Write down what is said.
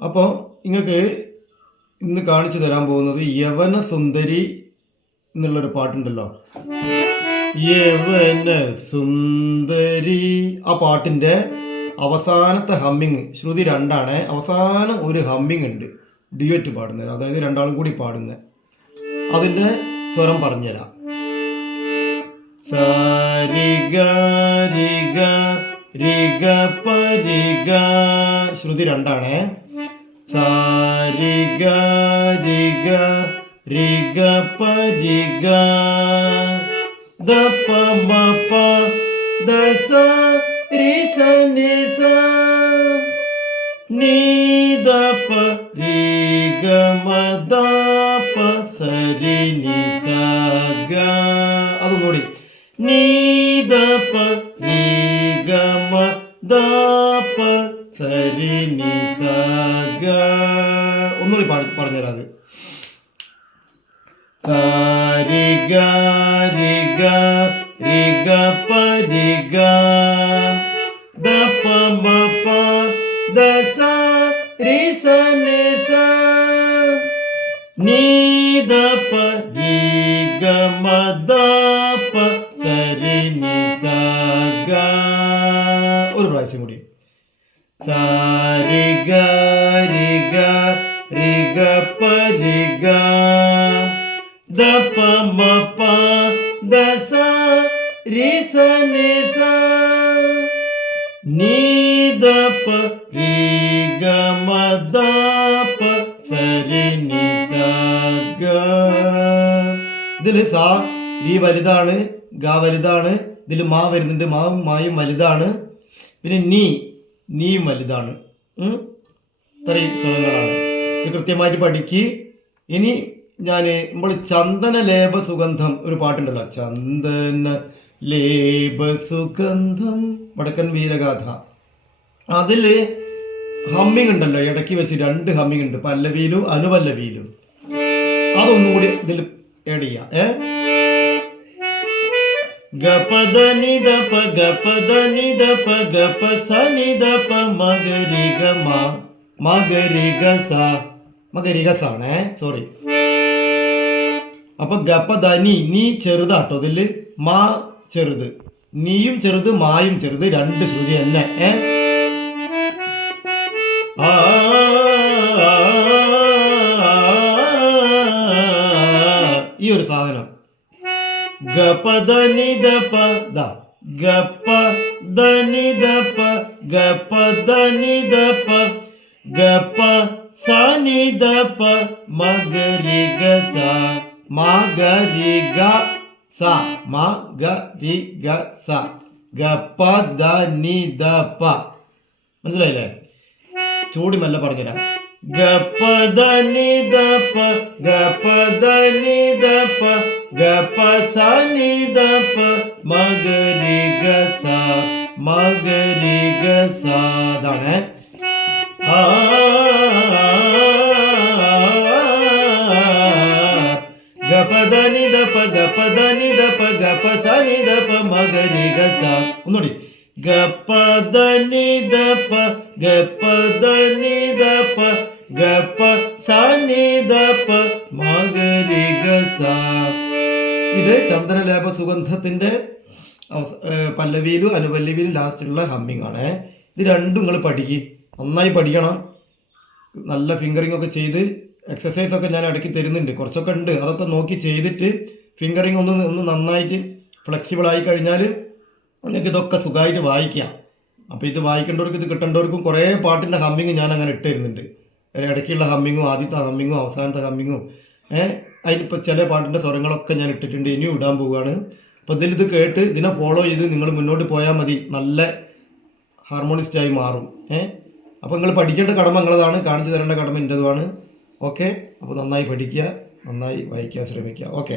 അപ്പോൾ നിങ്ങൾക്ക് ഇന്ന് കാണിച്ചു തരാൻ പോകുന്നത് യവന സുന്ദരി എന്നുള്ളൊരു പാട്ടുണ്ടല്ലോ. യവന സുന്ദരി, ആ പാട്ടിൻ്റെ അവസാനത്തെ ഹമ്മിങ്, ശ്രുതി 2 അവസാനം ഒരു ഹമ്മിങ് ഉണ്ട്, ഡ്യുവറ്റ് പാടുന്നത്, അതായത് രണ്ടാളും കൂടി പാടുന്നത്. അതിൻ്റെ സ്വരം പറഞ്ഞുതരാം. സരിഗ റിഗ റിഗ പരിഗ, ശ്രുതി 2. സരിഗ റിഗ റിഗ പരിഗ ദപ മപ ദസ റിസ നിസ നീ ദപ റിഗ മദ പ സരി നിസ ഗ. അതൊന്നുകൂടി. നീ ദപ റിഗ മദ പ സരി നിസ ഗ. ഒന്നുകൂടി പറഞ്ഞുതരാം. അത് സരിഗ റിഗ റിഗ പരിഗ ദപ മപ ദസ റിസ നിസ നീ ദപ റിഗ മദ പ സരി നിസ ഗ. ഒരു പ്രാവശ്യം കൂടി. സരിഗ റിഗ റിഗ പരിഗ ദപ മപ ദസ റിസ നിസ നീ ദപ റിഗ മദ പ സരി നിസ ഗ. ഇതിൽ സാ രീ വലുതാണ്, ഗ വലുതാണ്, ഇതിൽ മാ വരുന്നുണ്ട്, മായും വലുതാണ്, പിന്നെ നീയും വലുതാണ്. ഇത്രയും സ്വരങ്ങളാണ്. ഇത് കൃത്യമായിട്ട് പഠിക്ക്. ഇനി ഞാൻ നമ്മൾ ചന്ദന ലേപ സുഗന്ധം ഒരു പാട്ടുണ്ടല്ലോ, ചന്ദന ലേപ സുഗന്ധം, വടക്കൻ വീരഗാഥ. അതിൽ ഹമ്മിങ് ഉണ്ടല്ലോ, ഇടയ്ക്ക് വെച്ച് 2 ഹമ്മിങ് ഉണ്ട്, പല്ലവിയിലും അനുപല്ലവിയിലും. അതൊന്നും കൂടി ഇതിൽ ആഡ് ചെയ്യാം. ഗപദ നിദപ ഗപദ നിദപ ഗപ സ നിദപ മഗരിഗ മഗരിഗ സ, മഗരിഗ സ ആണേ, സോറി. അപ്പൊ ഗപദ നീ ചെറുതാട്ടോ, ഇതിൽ മാ ചെറുത്, നീയും ചെറുത്, മായും ചെറുത്, 2 ശ്രുതി തന്നെ. ഈ ഒരു സാധനം ഗപദ നിദപ ദ ഗപദ നിദപ ഗപദ നിദപ ഗപ സ നിദപ മഗരിഗ സ മഗരിഗ സ മഗരിഗ സ ഗപദ നിദപ. മനസ്സിലായില്ലേ? ചൂടി മെല്ലെ പറഞ്ഞുതരാം. ഗപദ നിദപ ഗപദ നിദപ ഗപ സ നിദപ മഗരിഗ സ മഗരിഗ സ. അതാണ്. ഗപദ നിദപ ഗപദ നിദപ ഗപ സ നിദപ മഗരിഗ സ. ഒന്നുകൂടി. ഗപദ നിദപ ഗപദ നിദപ ഗപ സ നിദപ മഗരിഗ സ. ഇത് ചന്ദനലേപ സുഗന്ധത്തിന്റെ പല്ലവിയിലും അനുപല്ലവിയിലും ലാസ്റ്റുള്ള ഹമ്മിങ് ആണ്. ഇത് 2 നിങ്ങൾ പഠിക്കും, നന്നായി പഠിക്കണം. നല്ല ഫിംഗറിംഗ് ഒക്കെ ചെയ്ത് എക്സസൈസ് ഒക്കെ ഞാൻ ഇടയ്ക്ക് തരുന്നുണ്ട്, കുറച്ചൊക്കെ ഉണ്ട്. അതൊക്കെ നോക്കി ചെയ്തിട്ട് ഫിംഗറിംഗ് ഒന്ന് നന്നായിട്ട് ഫ്ലെക്സിബിൾ ആയി കഴിഞ്ഞാൽ നിങ്ങൾക്ക് ഇതൊക്കെ സുഖമായിട്ട് വായിക്കാം. അപ്പോൾ ഇത് വായിക്കേണ്ടവർക്കും ഇത് കിട്ടേണ്ടവർക്കും കുറേ പാട്ടിൻ്റെ ഹമ്മിങ് ഞാൻ അങ്ങനെ ഇട്ട് തരുന്നുണ്ട്. ഇടയ്ക്കുള്ള ഹമ്മിങ്ങും ആദ്യത്തെ ഹമ്മിങ്ങും അവസാനത്തെ ഹമ്മിങ്ങും അതിലിപ്പോൾ ചില പാട്ടിൻ്റെ സ്വരങ്ങളൊക്കെ ഞാൻ ഇട്ടിട്ടുണ്ട്, ഇനിയും ഇടാൻ പോവുകയാണ്. അപ്പോൾ ഇതിലിത് കേട്ട് ഇതിനെ ഫോളോ ചെയ്ത് നിങ്ങൾ മുന്നോട്ട് പോയാൽ മതി, നല്ല ഹാർമോണിസ്റ്റായി മാറും. അപ്പോൾ നിങ്ങൾ പഠിക്കേണ്ട കടമ നിങ്ങളതാണ്, കാണിച്ചു തരേണ്ട കടമ എൻ്റെതുമാണ്. ഓക്കെ, അപ്പോൾ നന്നായി പഠിക്കുക, നന്നായി വായിക്കാൻ ശ്രമിക്കുക. ഓക്കെ.